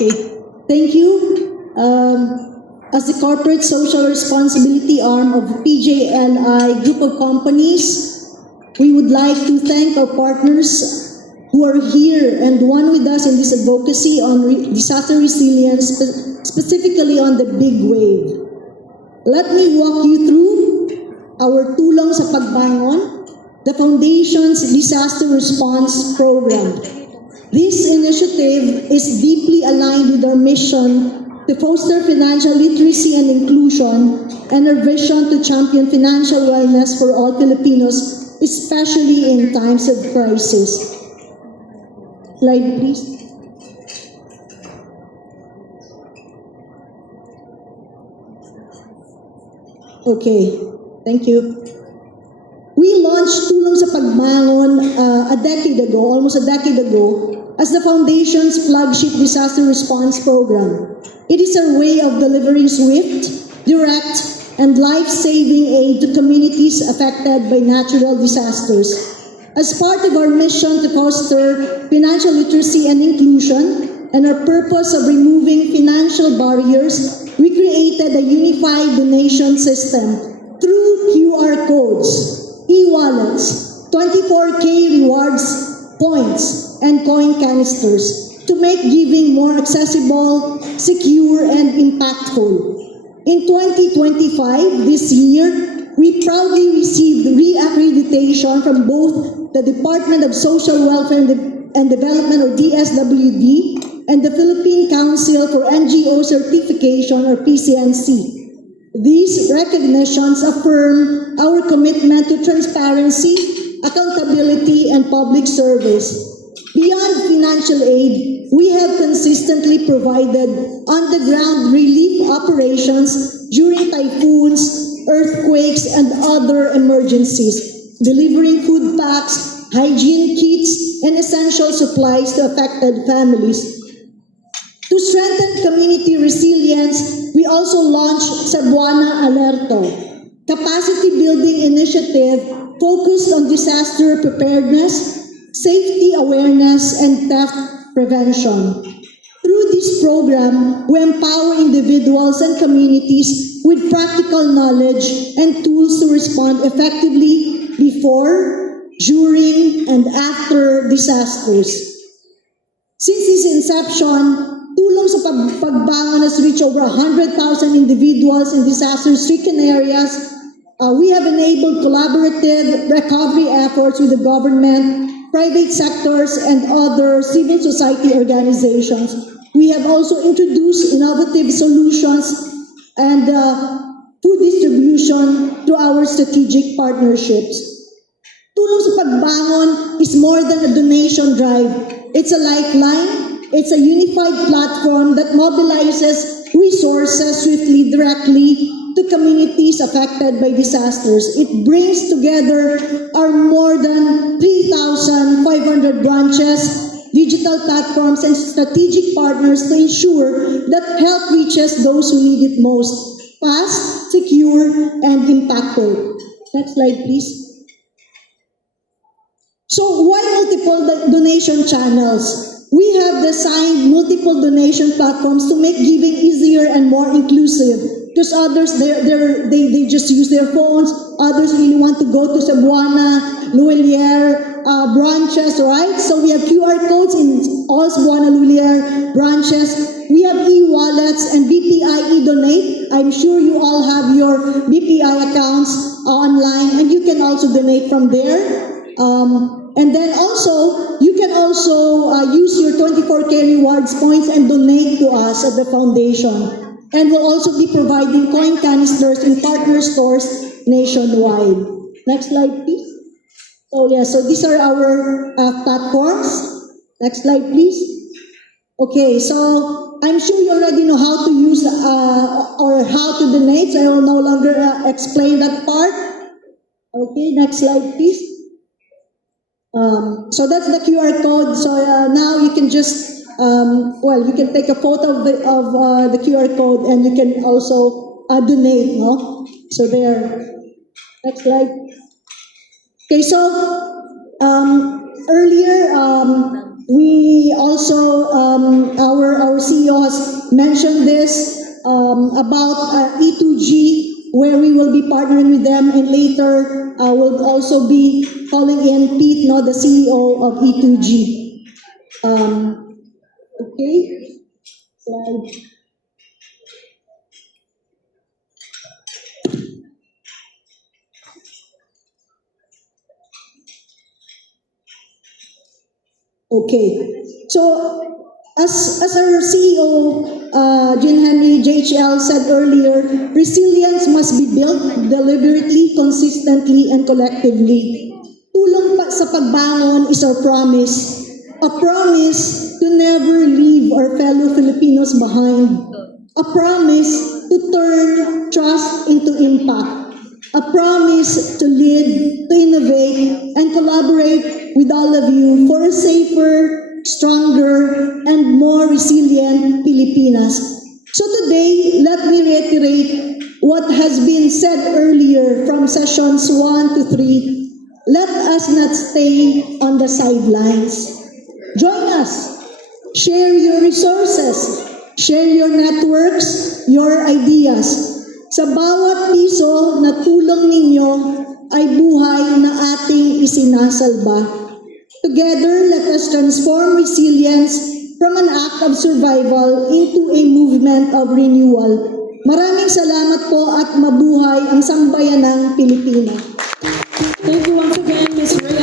Okay, thank you. As the corporate social responsibility arm of PJLI Group of Companies, we would like to thank our partners who are here and one with us in this advocacy on disaster resilience, specifically on the big wave. Let me walk you through our Tulong sa Pagbangon, the Foundation's Disaster Response Program. This initiative is deeply aligned with our mission to foster financial literacy and inclusion and our vision to champion financial wellness for all Filipinos, especially in times of crisis. Slide, please. Okay, thank you. We launched Tulong sa Pagbangon almost a decade ago, as the Foundation's flagship disaster response program. It is our way of delivering swift, direct, and life-saving aid to communities affected by natural disasters. As part of our mission to foster financial literacy and inclusion, and our purpose of removing financial barriers, we created a unified donation system through QR codes, e-wallets, 24K rewards points, and coin canisters to make giving more accessible, secure, and impactful. In 2025, this year, we proudly received re-accreditation from both the Department of Social Welfare and Development, or DSWD, and the Philippine Council for NGO Certification, or PCNC. These recognitions affirm our commitment to transparency, accountability, and public service. Beyond financial aid, we have consistently provided on-the-ground relief operations during typhoons, earthquakes, and other emergencies, delivering food packs, hygiene kits, and essential supplies to affected families. To strengthen community resilience, we also launched Cebuana Alerto, capacity building initiative focused on disaster preparedness, safety awareness, and theft prevention. Through this program, we empower individuals and communities with practical knowledge and tools to respond effectively before, during, and after disasters. Since its inception, Tulong sa Pagbangon has reached over 100,000 individuals in disaster-stricken areas. We have enabled collaborative recovery efforts with the government, private sectors, and other civil society organizations. We have also introduced innovative solutions and food distribution to our strategic partnerships. Tulong sa Pagbangon is more than a donation drive. It's a lifeline. It's a unified platform that mobilizes resources swiftly, directly to communities affected by disasters. It brings together our more than 3,500 branches, digital platforms, and strategic partners to ensure that help reaches those who need it most, fast, secure, and impactful. Next slide, please. So why multiple donation channels? We have designed multiple donation platforms to make giving easier and more inclusive. Because others, they just use their phones. Others really want to go to Cebuana, Luelier branches, right? So we have QR codes in all Cebuana, Luelier branches. We have e-wallets and BPI e-donate. I'm sure you all have your BPI accounts online, and you can also donate from there. And then also, you can also use your 24K rewards points and donate to us at the foundation. And we'll also be providing coin canisters in partner stores nationwide. Next slide, please. So these are our platforms. Next slide, please. Okay, so I'm sure you already know how to use or how to donate, so I will no longer explain that part. Okay, next slide, please. So that's the QR code. So now you can just, you can take a photo of the QR code, and you can also donate, no? So there. Next slide. Okay, so earlier we also our CEO about E2G, where we will be partnering with them, and later we'll also be calling in Pete, no, the CEO of E2G. Okay. Slide. Okay. So, as our CEO, Jean Henry JHL, said earlier, resilience must be built deliberately, consistently, and collectively. Tulong pa sa pagbangon is our promise. A promise to never leave our fellow Filipinos behind. A promise to turn trust into impact. A promise to lead, to innovate, and collaborate with all of you for a safer, stronger, and more resilient Pilipinas. So today, let me reiterate what has been said earlier from sessions 1 to 3. Let us not stay on the sidelines. Join us. Share your resources. Share your networks, your ideas. Sa bawat piso na tulong ninyo ay buhay na ating isinasalba. Together, let us transform resilience from an act of survival into a movement of renewal. Maraming salamat po at mabuhay ang sambayanang Pilipino. Thank you once again, Ms. Ray.